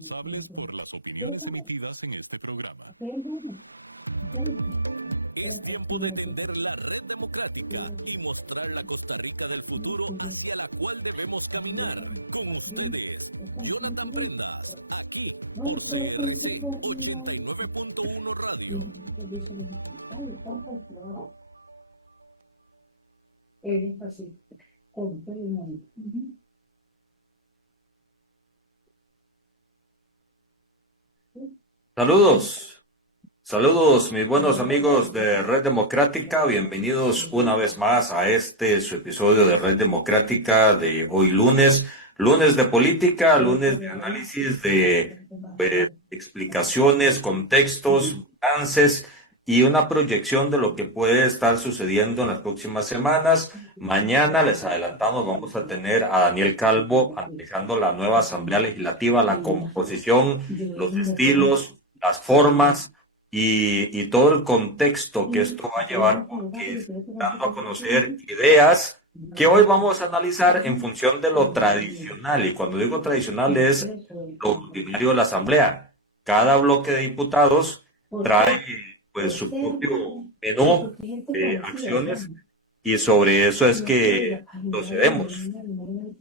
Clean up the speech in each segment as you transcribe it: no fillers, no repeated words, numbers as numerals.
responsables por las opiniones emitidas en este programa. Es tiempo de tender la red democrática y mostrar la Costa Rica del futuro hacia la cual debemos caminar. Con ustedes, Jonathan Prendas, aquí por CRC 89.1 Radio. Saludos mis buenos amigos de Red Democrática, bienvenidos una vez más a su episodio de Red Democrática de hoy lunes de política, lunes de análisis de explicaciones, contextos, balances y una proyección de lo que puede estar sucediendo en las próximas semanas. Mañana, les adelantamos, vamos a tener a Daniel Calvo analizando la nueva Asamblea Legislativa, la composición, los estilos, las formas y todo el contexto que esto va a llevar, porque dando a conocer ideas que hoy vamos a analizar en función de lo tradicional. Y cuando digo tradicional es lo ordinario de la Asamblea. Cada bloque de diputados trae pues su propio menú de acciones y sobre eso es que procedemos.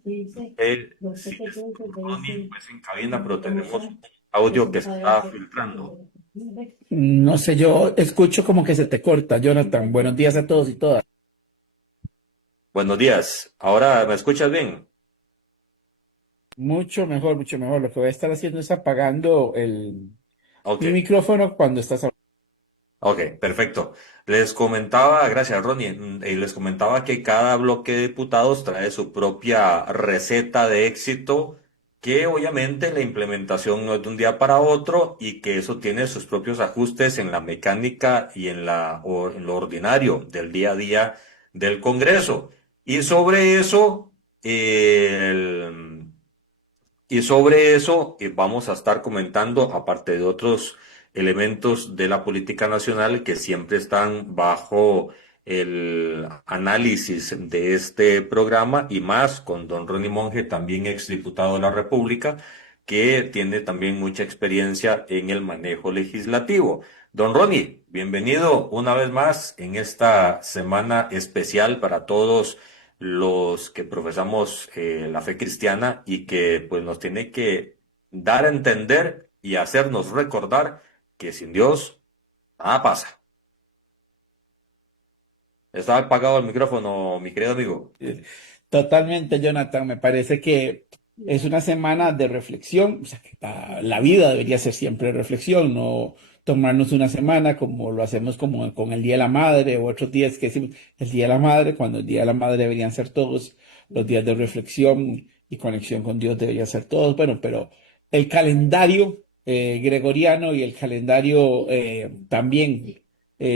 Si es Ronnie, pues en cabina, pero tenemos un audio que se está filtrando. No sé, yo escucho como que se te corta, Jonathan. Buenos días a todos y todas. Buenos días. ¿Ahora me escuchas bien? Mucho mejor, mucho mejor. Lo que voy a estar haciendo es apagando Ok. mi micrófono cuando estás hablando. Ok, perfecto. Les comentaba, gracias Ronnie, y les comentaba que cada bloque de diputados trae su propia receta de éxito, que obviamente la implementación no es de un día para otro y que eso tiene sus propios ajustes en la mecánica y en lo ordinario del día a día del Congreso. Y sobre eso, vamos a estar comentando, aparte de otros elementos de la política nacional que siempre están bajo el análisis de este programa y más con don Ronnie Monge, también exdiputado de la República, que tiene también mucha experiencia en el manejo legislativo. Don Ronnie, bienvenido una vez más en esta semana especial para todos los que profesamos la fe cristiana y que pues nos tiene que dar a entender y hacernos recordar que sin Dios nada pasa. Está apagado el micrófono, mi querido amigo. Totalmente, Jonathan. Me parece que es una semana de reflexión. O sea, que la vida debería ser siempre reflexión, no tomarnos una semana como lo hacemos como con el Día de la Madre o otros días que decimos el Día de la Madre, cuando el Día de la Madre deberían ser todos los días de reflexión y conexión con Dios deberían ser todos. Bueno, pero el calendario gregoriano y el calendario también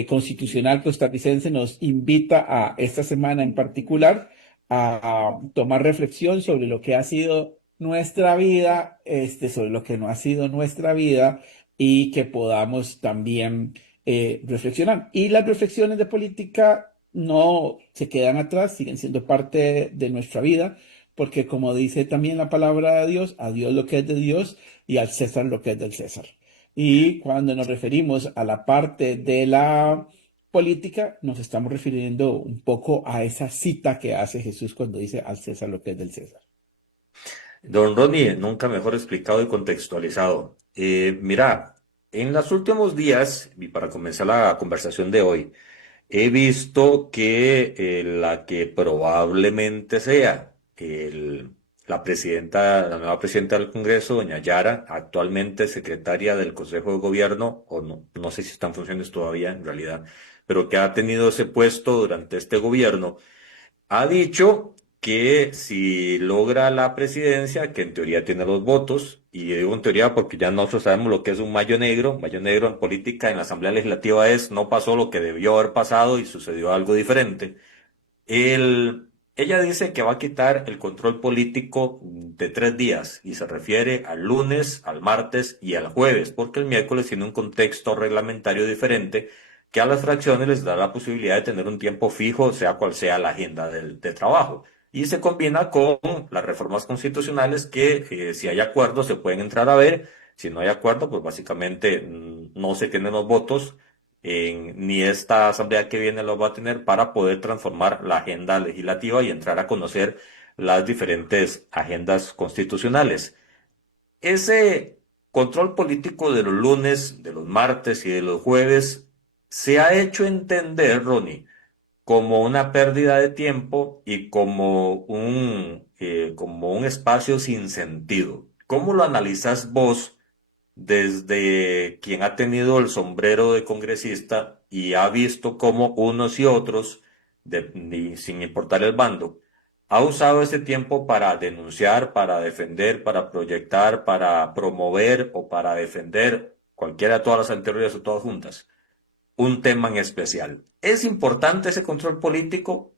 constitucional costarricense nos invita a esta semana en particular a tomar reflexión sobre lo que ha sido nuestra vida, sobre lo que no ha sido nuestra vida y que podamos también reflexionar. Y las reflexiones de política no se quedan atrás, siguen siendo parte de nuestra vida, porque como dice también la palabra de Dios, a Dios lo que es de Dios y al César lo que es del César. Y cuando nos referimos a la parte de la política, nos estamos refiriendo un poco a esa cita que hace Jesús cuando dice al César lo que es del César. Don Ronnie, nunca mejor explicado y contextualizado. Mira, en los últimos días, y para comenzar la conversación de hoy, he visto que la que probablemente sea la nueva presidenta del Congreso, doña Yara, actualmente secretaria del Consejo de Gobierno, o no, no sé si está en funciones todavía en realidad, pero que ha tenido ese puesto durante este gobierno, ha dicho que si logra la presidencia, que en teoría tiene los votos, y digo en teoría porque ya nosotros sabemos lo que es un mayo negro en política, en la Asamblea Legislativa es, no pasó lo que debió haber pasado y sucedió algo diferente. Ella dice que va a quitar el control político de 3 días y se refiere al lunes, al martes y al jueves, porque el miércoles tiene un contexto reglamentario diferente que a las fracciones les da la posibilidad de tener un tiempo fijo, sea cual sea la agenda de trabajo. y se combina con las reformas constitucionales que si hay acuerdo se pueden entrar a ver, si no hay acuerdo, pues básicamente no se tienen los votos, ni esta asamblea que viene los va a tener para poder transformar la agenda legislativa y entrar a conocer las diferentes agendas constitucionales. Ese control político de los lunes, de los martes y de los jueves se ha hecho entender, Ronnie, como una pérdida de tiempo y como un espacio sin sentido. ¿Cómo lo analizas vos desde quien ha tenido el sombrero de congresista y ha visto cómo unos y otros, sin importar el bando, ha usado ese tiempo para denunciar, para defender, para proyectar, para promover o para defender, cualquiera de todas las anteriores o todas juntas, un tema en especial? ¿Es importante ese control político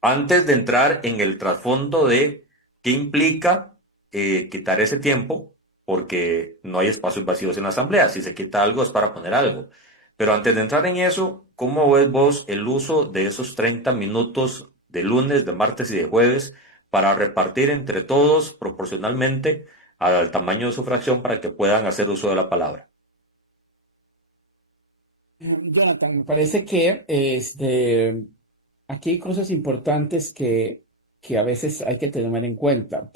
antes de entrar en el trasfondo de qué implica quitar ese tiempo? Porque no hay espacios vacíos en la asamblea. Si se quita algo es para poner algo. Pero antes de entrar en eso, ¿cómo ves vos el uso de esos 30 minutos de lunes, de martes y de jueves para repartir entre todos proporcionalmente al tamaño de su fracción para que puedan hacer uso de la palabra? Jonathan, me parece que aquí hay cosas importantes que a veces hay que tener en cuenta.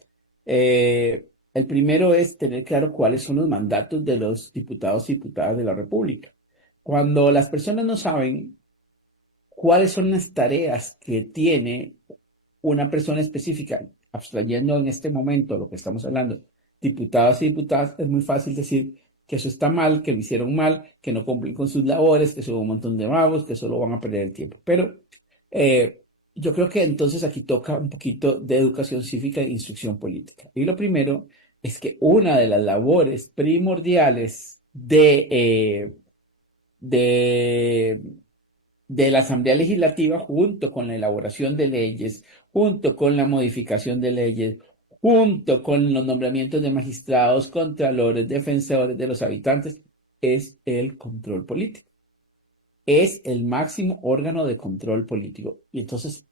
El primero es tener claro cuáles son los mandatos de los diputados y diputadas de la República. Cuando las personas no saben cuáles son las tareas que tiene una persona específica, abstrayendo en este momento lo que estamos hablando, diputados y diputadas, es muy fácil decir que eso está mal, que lo hicieron mal, que no cumplen con sus labores, que son un montón de vagos, que solo van a perder el tiempo. Pero yo creo que entonces aquí toca un poquito de educación cívica e instrucción política. Y lo primero es que una de las labores primordiales de de la Asamblea Legislativa, junto con la elaboración de leyes, junto con la modificación de leyes, junto con los nombramientos de magistrados, contralores, defensores de los habitantes, es el control político. Es el máximo órgano de control político. Y entonces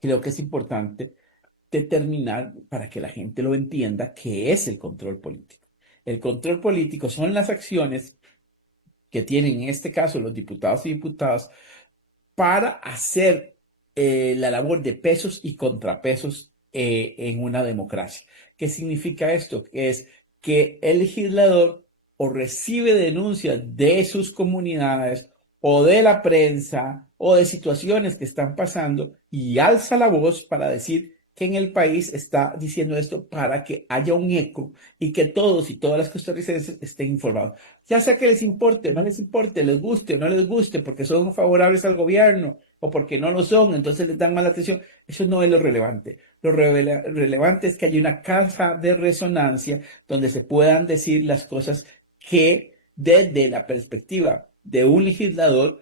creo que es importante determinar para que la gente lo entienda qué es el control político. El control político son las acciones que tienen en este caso los diputados y diputadas para hacer la labor de pesos y contrapesos en una democracia. ¿Qué significa esto? Es que el legislador o recibe denuncias de sus comunidades o de la prensa o de situaciones que están pasando y alza la voz para decir que en el país está diciendo esto para que haya un eco y que todos y todas las costarricenses estén informados. Ya sea que les importe, no les importe, les guste o no les guste, porque son favorables al gobierno o porque no lo son, entonces les dan mala atención. Eso no es lo relevante. Lo relevante es que haya una caja de resonancia donde se puedan decir las cosas que desde la perspectiva de un legislador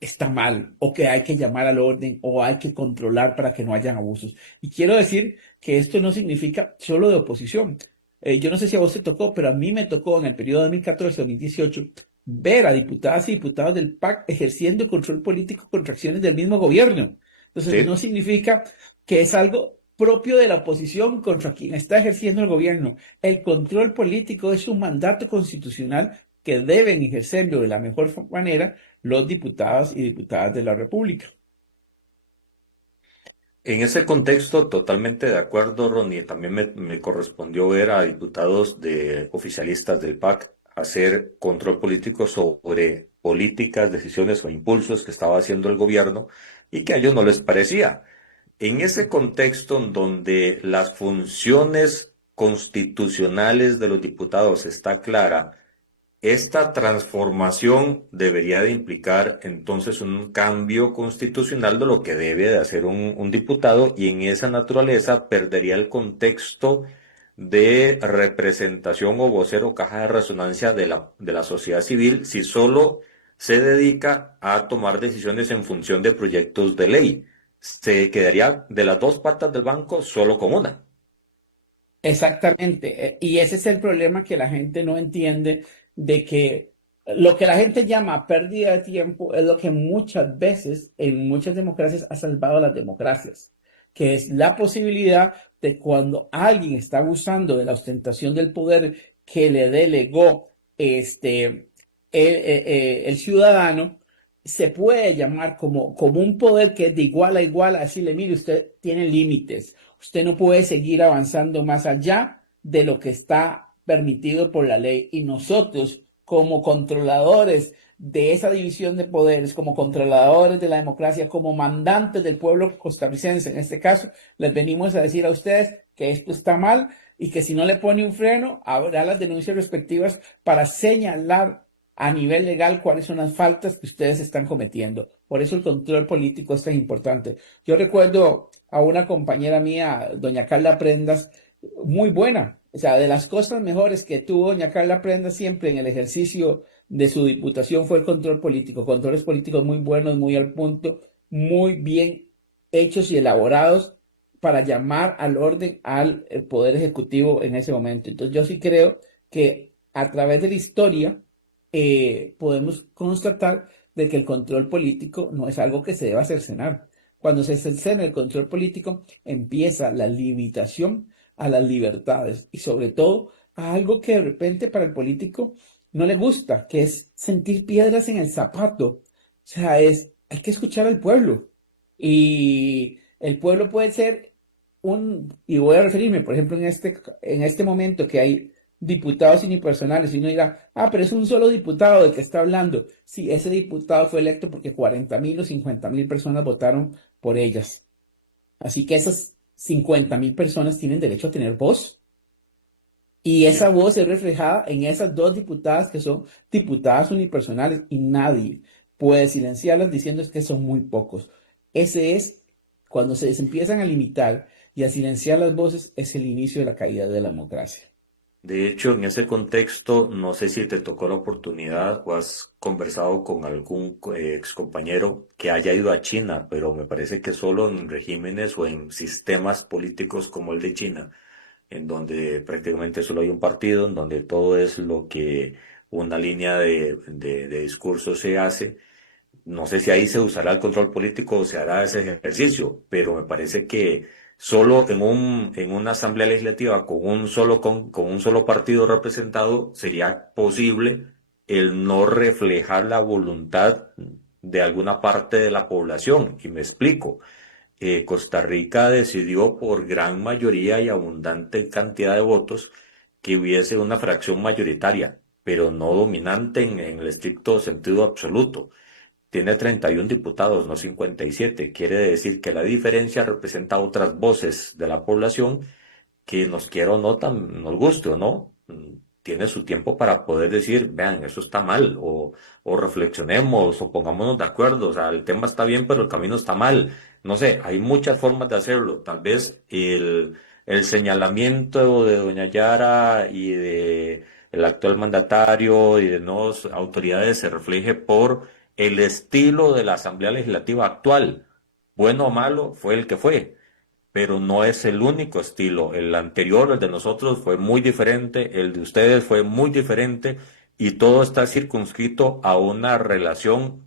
está mal o que hay que llamar al orden o hay que controlar para que no hayan abusos. Y quiero decir que esto no significa solo de oposición. Yo no sé si a vos te tocó, pero a mí me tocó en el periodo 2014-2018 ver a diputadas y diputados del PAC ejerciendo control político contra acciones del mismo gobierno. Entonces, no Sí. significa que es algo propio de la oposición contra quien está ejerciendo el gobierno. El control político es un mandato constitucional que deben ejercerlo de la mejor manera los diputados y diputadas de la República. En ese contexto, totalmente de acuerdo, Ronnie. También me correspondió ver a diputados oficialistas del PAC hacer control político sobre políticas, decisiones o impulsos que estaba haciendo el gobierno y que a ellos no les parecía. En ese contexto en donde las funciones constitucionales de los diputados está clara, esta transformación debería de implicar entonces un cambio constitucional de lo que debe de hacer un diputado, y en esa naturaleza perdería el contexto de representación o vocero caja de resonancia de la sociedad civil si solo se dedica a tomar decisiones en función de proyectos de ley. Se quedaría de las dos patas del banco solo con una. Exactamente. Y ese es el problema que la gente no entiende, de que lo que la gente llama pérdida de tiempo es lo que muchas veces en muchas democracias ha salvado las democracias. que es la posibilidad de cuando alguien está abusando de la ostentación del poder que le delegó el ciudadano, se puede llamar como un poder que es de igual a igual, a decirle, mire, usted tiene límites, usted no puede seguir avanzando más allá de lo que está permitido por la ley. Y nosotros, como controladores de esa división de poderes, como controladores de la democracia, como mandantes del pueblo costarricense, en este caso, les venimos a decir a ustedes que esto está mal y que si no le pone un freno, habrá las denuncias respectivas para señalar a nivel legal cuáles son las faltas que ustedes están cometiendo. Por eso el control político es tan importante. Yo recuerdo a una compañera mía, doña Carla Prendas, muy buena. O sea, de las cosas mejores que tuvo doña Carla Prendas siempre en el ejercicio de su diputación fue el control político. Controles políticos muy buenos, muy al punto, muy bien hechos y elaborados para llamar al orden al Poder Ejecutivo en ese momento. Entonces yo sí creo que a través de la historia podemos constatar de que el control político no es algo que se deba cercenar. Cuando se cercena el control político, empieza la limitación a las libertades y sobre todo a algo que de repente para el político no le gusta, que es sentir piedras en el zapato. O sea, hay que escuchar al pueblo. Y el pueblo puede ser y voy a referirme, por ejemplo, en este momento que hay diputados unipersonales, y uno dirá, pero es un solo diputado del que está hablando. Sí, ese diputado fue electo porque 40.000 o 50.000 personas votaron por ellas. Así que esas 50.000 personas tienen derecho a tener voz. Y esa voz es reflejada en esas dos diputadas que son diputadas unipersonales y nadie puede silenciarlas diciendo es que son muy pocos. Ese es cuando se empiezan a limitar y a silenciar las voces, es el inicio de la caída de la democracia. De hecho, en ese contexto, no sé si te tocó la oportunidad o has conversado con algún ex compañero que haya ido a China, pero me parece que solo en regímenes o en sistemas políticos como el de China, en donde prácticamente solo hay un partido, en donde todo es lo que una línea de discurso se hace. No sé si ahí se usará el control político o se hará ese ejercicio, pero me parece que solo en una asamblea legislativa con un solo partido representado sería posible el no reflejar la voluntad de alguna parte de la población. Y me explico. Costa Rica decidió por gran mayoría y abundante cantidad de votos que hubiese una fracción mayoritaria, pero no dominante en el estricto sentido absoluto. Tiene 31 diputados, no 57. Quiere decir que la diferencia representa otras voces de la población que nos quiera o no, nos guste o no, tiene su tiempo para poder decir, vean, eso está mal, o reflexionemos, o pongámonos de acuerdo, o sea, el tema está bien, pero el camino está mal. No sé, hay muchas formas de hacerlo. Tal vez el señalamiento de doña Yara y de el actual mandatario y de nuevas autoridades se refleje por el estilo de la Asamblea Legislativa actual. Bueno o malo, fue el que fue, pero no es el único estilo. El anterior, el de nosotros, fue muy diferente, el de ustedes fue muy diferente y todo está circunscrito a una relación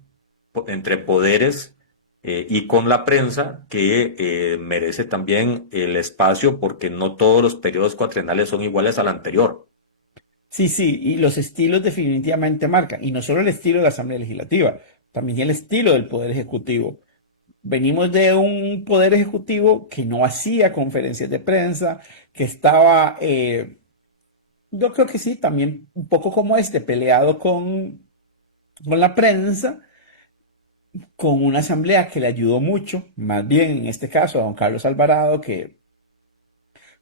entre poderes y con la prensa que merece también el espacio porque no todos los periodos cuatrienales son iguales al anterior. Sí, sí, y los estilos definitivamente marcan, y no solo el estilo de la Asamblea Legislativa, también el estilo del Poder Ejecutivo. Venimos de un Poder Ejecutivo que no hacía conferencias de prensa, que estaba, yo creo que sí, también un poco como peleado con la prensa, con una asamblea que le ayudó mucho, más bien en este caso a don Carlos Alvarado, que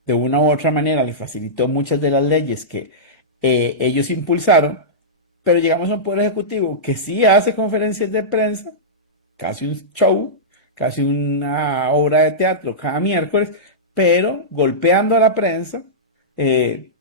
de una u otra manera le facilitó muchas de las leyes que ellos impulsaron, pero llegamos a un Poder Ejecutivo que sí hace conferencias de prensa, casi un show, casi una obra de teatro cada miércoles, pero golpeando a la prensa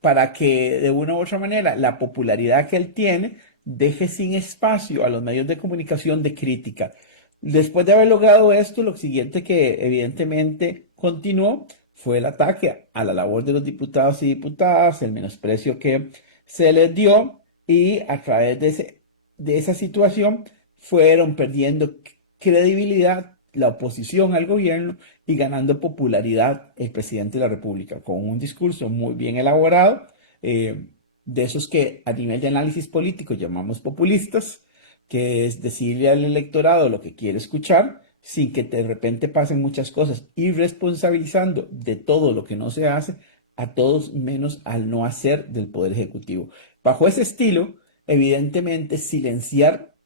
para que de una u otra manera la popularidad que él tiene deje sin espacio a los medios de comunicación de crítica. Después de haber logrado esto, lo siguiente que evidentemente continuó fue el ataque a la labor de los diputados y diputadas, el menosprecio que se les dio y a través de esa situación fueron perdiendo credibilidad la oposición al gobierno y ganando popularidad el presidente de la República, con un discurso muy bien elaborado, de esos que a nivel de análisis político llamamos populistas, que es decirle al electorado lo que quiere escuchar, sin que de repente pasen muchas cosas, y responsabilizando de todo lo que no se hace a todos menos al no hacer del Poder Ejecutivo. Bajo ese estilo, evidentemente, silenciar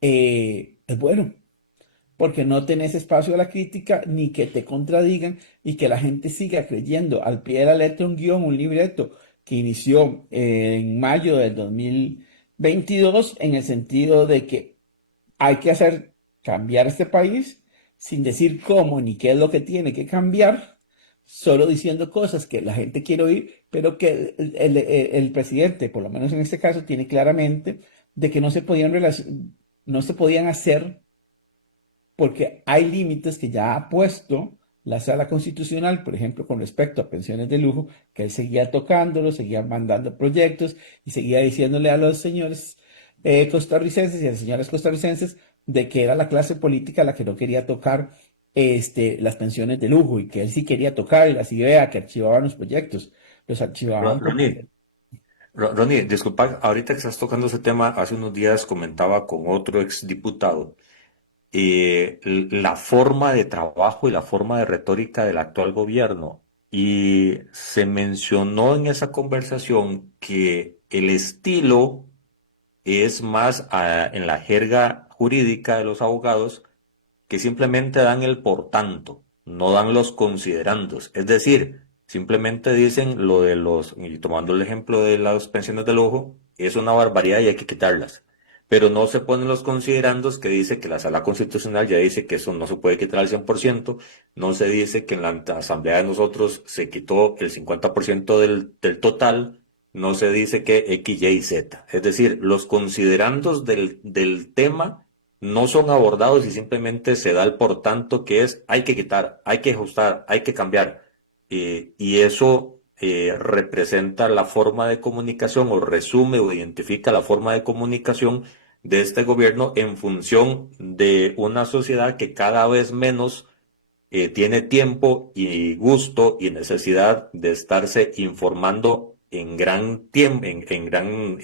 es bueno, porque no tenés espacio a la crítica ni que te contradigan y que la gente siga creyendo al pie de la letra un guión, un libreto que inició en mayo del 2022 en el sentido de que hay que hacer cambiar este país sin decir cómo ni qué es lo que tiene que cambiar, solo diciendo cosas que la gente quiere oír, pero que el presidente, por lo menos en este caso, tiene claramente de que no se podían hacer porque hay límites que ya ha puesto la Sala Constitucional, por ejemplo, con respecto a pensiones de lujo, que él seguía tocándolo, seguía mandando proyectos y seguía diciéndole a los señores costarricenses y a las señoras costarricenses de que era la clase política la que no quería tocar las pensiones de lujo y que él sí quería tocarlas y vea que archivaban los proyectos, los archivaban Ronnie, porque Ronnie, disculpa, ahorita que estás tocando ese tema, hace unos días comentaba con otro exdiputado la forma de trabajo y la forma de retórica del actual gobierno. Y se mencionó en esa conversación que el estilo es más en la jerga jurídica de los abogados que simplemente dan el por tanto, no dan los considerandos. Es decir, simplemente dicen lo de y tomando el ejemplo de las pensiones de lujo, es una barbaridad y hay que quitarlas. Pero no se ponen los considerandos que dice que la Sala Constitucional ya dice que eso no se puede quitar al 100%, no se dice que en la Asamblea de nosotros se quitó el 50% del total, no se dice que X, Y, Z. Es decir, los considerandos del tema no son abordados y simplemente se da el por tanto que es hay que quitar, hay que ajustar, hay que cambiar. Y eso representa la forma de comunicación o resume o identifica la forma de comunicación de este gobierno en función de una sociedad que cada vez menos tiene tiempo y gusto y necesidad de estarse informando en gran tiempo, en gran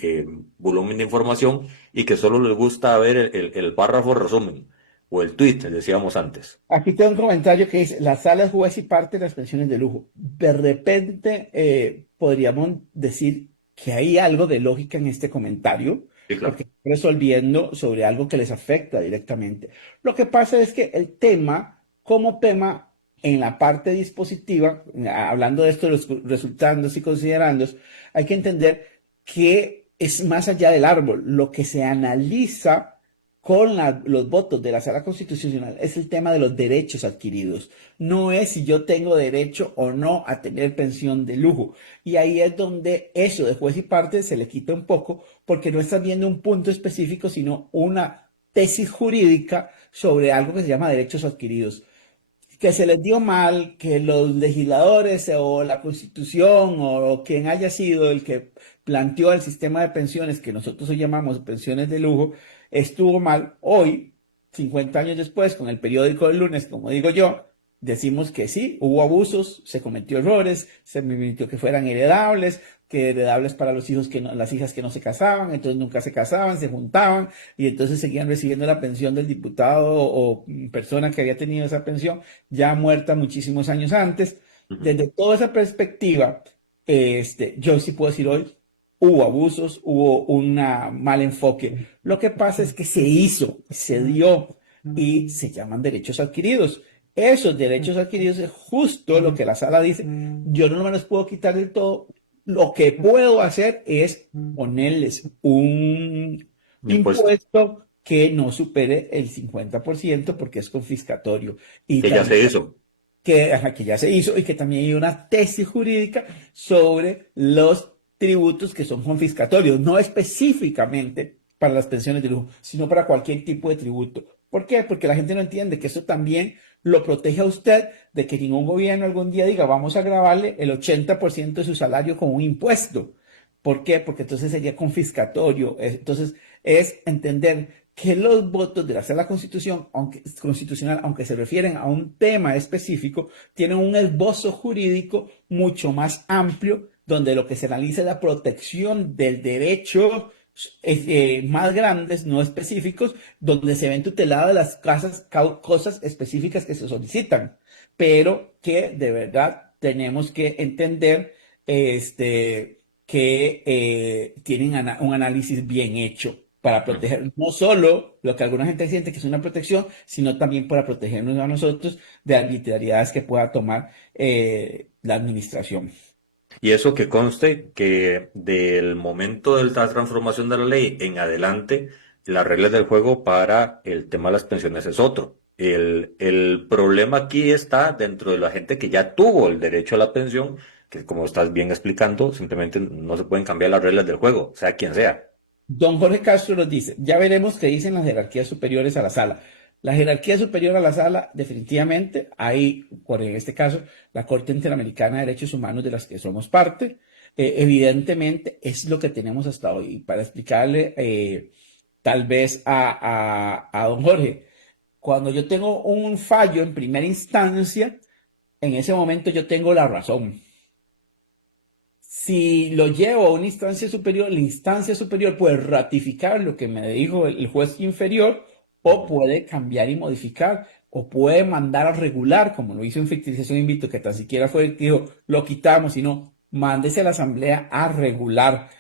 volumen de información y que solo les gusta ver el párrafo resumen o el tweet, decíamos antes. aquí tengo un comentario que dice, la sala es juez y parte de las pensiones de lujo. De repente podríamos decir que hay algo de lógica en este comentario, Sí, claro. porque está resolviendo sobre algo que les afecta directamente. Lo que pasa es que el tema, como tema, en la parte dispositiva, hablando de esto, los resultandos y considerandos, hay que entender que es más allá del árbol. Lo que se analiza con los votos de la Sala Constitucional es el tema de los derechos adquiridos. No es si yo tengo derecho o no a tener pensión de lujo. Y ahí es donde eso de juez y parte se le quita un poco porque no estás viendo un punto específico, sino una tesis jurídica sobre algo que se llama derechos adquiridos. Que se les dio mal, que los legisladores o la Constitución o quien haya sido el que planteó el sistema de pensiones que nosotros hoy llamamos pensiones de lujo, estuvo mal. Hoy, 50 años después, con el periódico del lunes, como digo yo, decimos que sí, hubo abusos, se cometió errores, se permitió que fueran heredables, que heredables para los hijos que no, las hijas que no se casaban, entonces nunca se casaban, se juntaban y entonces seguían recibiendo la pensión del diputado o persona que había tenido esa pensión ya muerta muchísimos años antes. Ujú. Desde toda esa perspectiva, yo sí puedo decir hoy, hubo abusos, hubo un mal enfoque. Lo que pasa es que se hizo, se dio y se llaman derechos adquiridos. Esos derechos adquiridos es justo lo que la sala dice. Yo no me los puedo quitar del todo. Lo que puedo hacer es ponerles un Un impuesto impuesto que no supere el 50% porque es confiscatorio. Y que ya también se hizo. que ya se hizo y que también hay una tesis jurídica sobre los tributos que son confiscatorios, no específicamente para las pensiones de lujo, sino para cualquier tipo de tributo. ¿Por qué? Porque la gente no entiende que eso también lo protege a usted de que ningún gobierno algún día diga vamos a grabarle el 80% de su salario con un impuesto. ¿Por qué? Porque entonces sería confiscatorio. Entonces es entender que los votos de la Sala Constitucional, aunque se refieren a un tema específico, tienen un esbozo jurídico mucho más amplio, donde lo que se analiza es la protección del derecho más grandes, no específicos, donde se ven tuteladas las cosas específicas que se solicitan, pero que de verdad tenemos que entender que tienen un análisis bien hecho para Ujú. proteger no solo lo que alguna gente siente que es una protección, sino también para protegernos a nosotros de arbitrariedades que pueda tomar la administración. Y eso que conste que del momento de la transformación de la ley en adelante, las reglas del juego para el tema de las pensiones es otro. El problema aquí está dentro de la gente que ya tuvo el derecho a la pensión, que como estás bien explicando, simplemente no se pueden cambiar las reglas del juego, sea quien sea. Don Jorge Castro nos dice, ya veremos qué dicen las jerarquías superiores a la sala. La jerarquía superior a la sala, definitivamente, hay, por en este caso, la Corte Interamericana de Derechos Humanos de las que somos parte. Evidentemente, es lo que tenemos hasta hoy. Y para explicarle, tal vez a don Jorge, cuando yo tengo un fallo en primera instancia, en ese momento yo tengo la razón. Si lo llevo a una instancia superior, la instancia superior puede ratificar lo que me dijo el juez inferior o Ujú. puede cambiar y modificar o puede mandar a regular, como lo hizo en ficticización in vitro, que tan siquiera fue el que dijo, lo quitamos, sino mándese a la asamblea a regular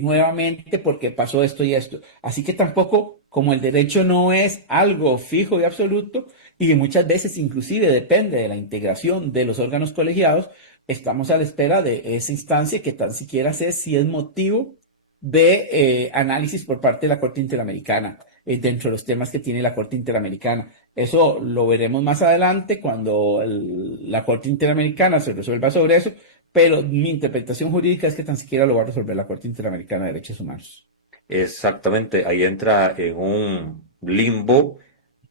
nuevamente porque pasó esto y esto. Así que tampoco, como el derecho no es algo fijo y absoluto, y muchas veces inclusive depende de la integración de los órganos colegiados, estamos a la espera de esa instancia que tan siquiera sé si es motivo de análisis por parte de la Corte Interamericana, dentro de los temas que tiene la Corte Interamericana. Eso lo veremos más adelante cuando la Corte Interamericana se resuelva sobre eso, pero mi interpretación jurídica es que tan siquiera lo va a resolver la Corte Interamericana de Derechos Humanos. Exactamente, ahí entra en un limbo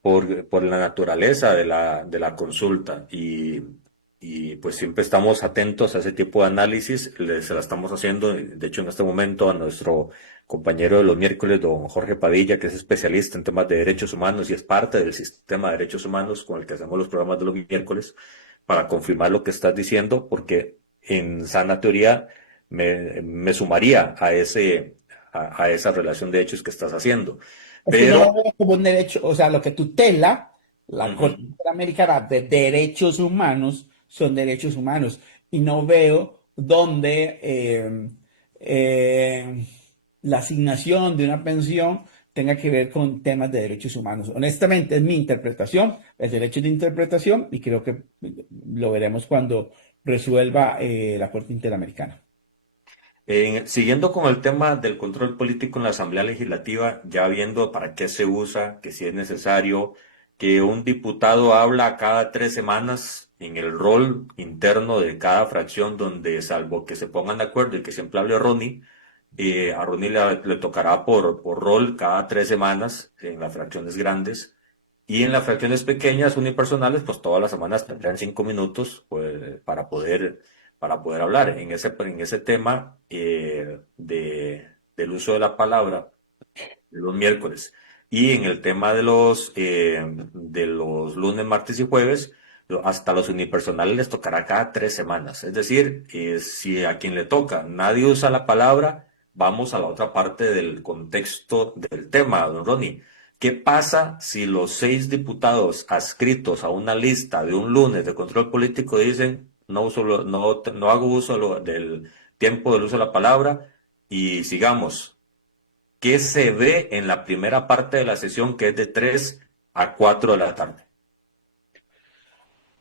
por la naturaleza de la consulta y pues siempre estamos atentos a ese tipo de análisis, se la estamos haciendo, de hecho en este momento a nuestro compañero de los miércoles, don Jorge Padilla, que es especialista en temas de derechos humanos y es parte del sistema de derechos humanos con el que hacemos los programas de los miércoles, para confirmar lo que estás diciendo, porque en sana teoría me sumaría a a esa relación de hechos que estás haciendo. Es que no lo Pero, veo como un derecho, o sea, lo que tutela la Corte ujú, Interamericana de Derechos Humanos son derechos humanos y no veo dónde eh, la asignación de una pensión tenga que ver con temas de derechos humanos. Honestamente, es mi interpretación, el derecho de interpretación y creo que lo veremos cuando resuelva la Corte Interamericana. siguiendo con el tema del control político en la Asamblea Legislativa, ya viendo para qué se usa, que si es necesario, que un diputado habla cada 3 semanas en el rol interno de cada fracción, donde salvo que se pongan de acuerdo y que siempre hable Ronnie, a Ronnie le tocará por rol cada 3 semanas en las fracciones grandes. Y en las fracciones pequeñas, unipersonales, pues todas las semanas tendrán 5 minutos pues, para poder hablar. En ese tema del uso de la palabra los miércoles y en el tema de los lunes, martes y jueves, hasta los unipersonales les tocará cada 3 semanas. Es decir, si a quien le toca nadie usa la palabra, vamos a la otra parte del contexto del tema, don Ronnie. ¿Qué pasa si los 6 diputados adscritos a una lista de un lunes de control político dicen no hago uso del tiempo del uso de la palabra y sigamos? ¿Qué se ve en la primera parte de la sesión que es de 3 a 4 de la tarde?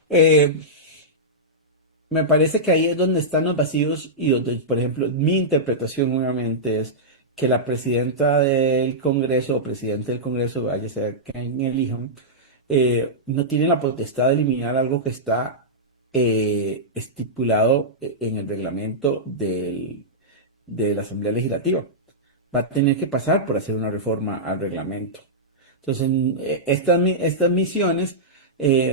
Eh, Me parece que ahí es donde están los vacíos y donde, por ejemplo, mi interpretación nuevamente es que la presidenta del Congreso o presidente del Congreso, vaya sea quien elijan, no tiene la potestad de eliminar algo que está estipulado en el reglamento de la Asamblea Legislativa. Va a tener que pasar por hacer una reforma al reglamento. Entonces, estas misiones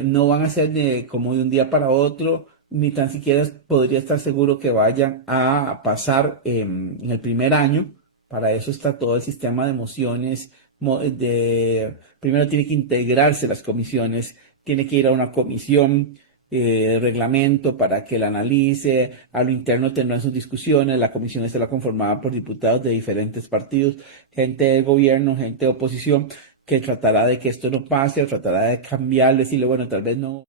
no van a ser como de un día para otro, ni tan siquiera podría estar seguro que vayan a pasar en el primer año. Para eso está todo el sistema de mociones primero tiene que integrarse las comisiones, tiene que ir a una comisión de reglamento para que la analice, a lo interno tendrán sus discusiones, la comisión estará conformada por diputados de diferentes partidos, gente del gobierno, gente de oposición, que tratará de que esto no pase o tratará de cambiar, decirle, bueno, tal vez no.